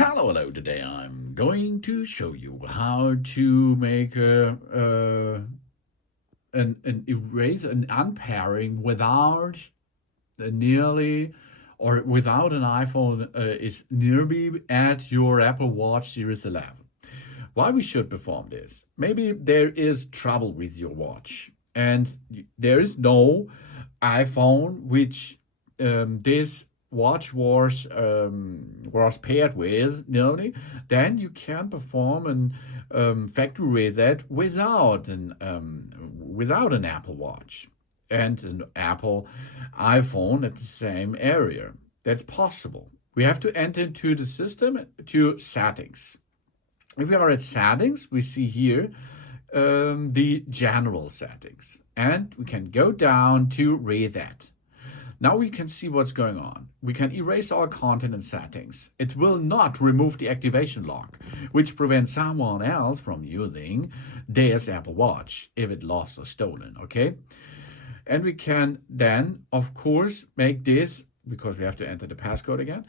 Hello. Today I'm going to show you how to make an erase, an unpairing without nearly or without an iPhone is nearby at your Apple Watch Series 11. Why we should perform this? Maybe there is trouble with your watch and there is no iPhone which this watch was paired with, then you can perform an factory reset without an Apple Watch and an Apple iPhone at the same area. That's possible. We have to enter into the system to settings. If we are at settings, we see here the general settings, and we can go down to reset. Now we can see what's going on. We can erase all content and settings. It will not remove the activation lock, which prevents someone else from using their Apple Watch if it lost or stolen, okay? And we can then, of course, make this, because we have to enter the passcode again,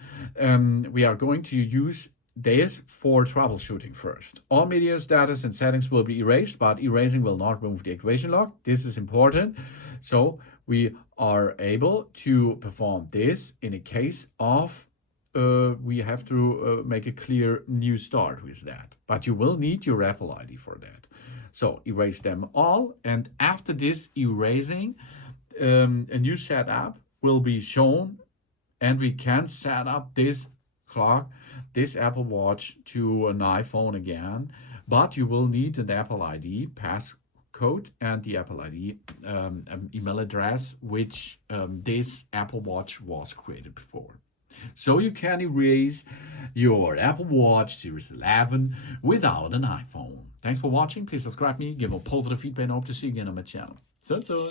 we are going to use this for troubleshooting first. All media status and settings will be erased, but erasing will not remove the activation lock. This is important. So we are able to perform this in a case of we have to make a clear new start with that. But you will need your Apple ID for that. So erase them all. And after this erasing, a new setup will be shown, and we can set up this clock, this Apple Watch to an iPhone again, but you will need an Apple ID passcode and the Apple ID email address which this Apple Watch was created before. So you can erase your Apple Watch Series 11 without an iPhone. Thanks for watching. Please subscribe me, give a positive feedback, and hope to see you again on my channel. So soon.